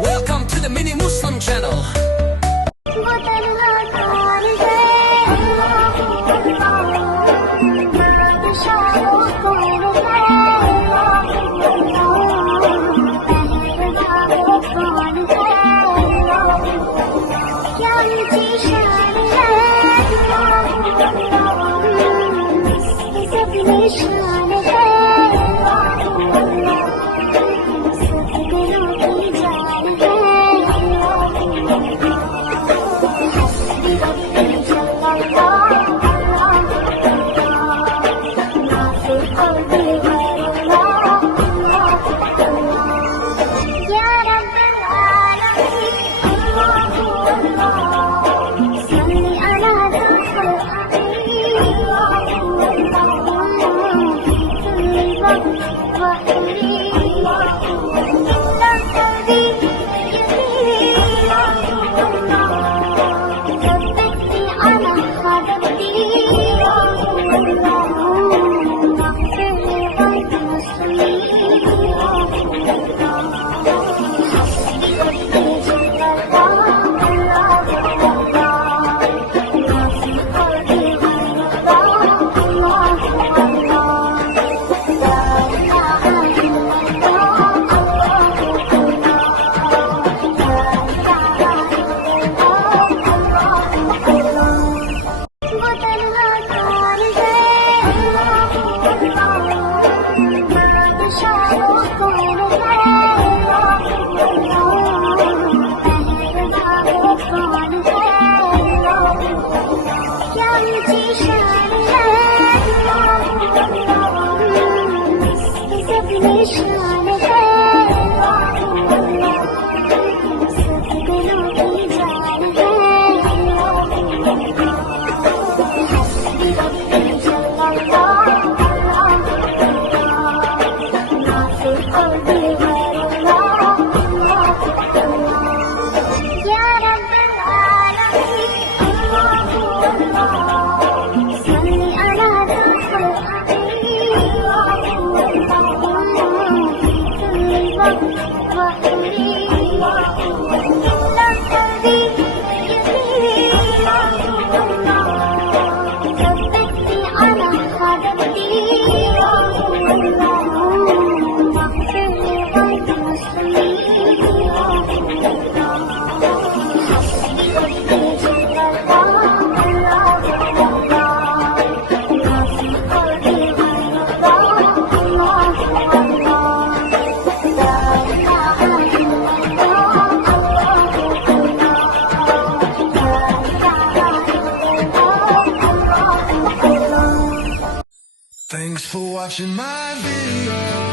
Welcome to the Mini Muslim channel. वो तन्हा कौन है अल्लाह बादशाह कौन है पहलवान कौन है क्या ऊंची शान है सब निशान है सब दिलों की जान है निशान है सब दिलों की जान है हस्बी रब्बी जल्लल्लाह नाफी कल्बी गैरुल्लाह या रब्बल आलमीन सल्ली अला Thanks for watching my video.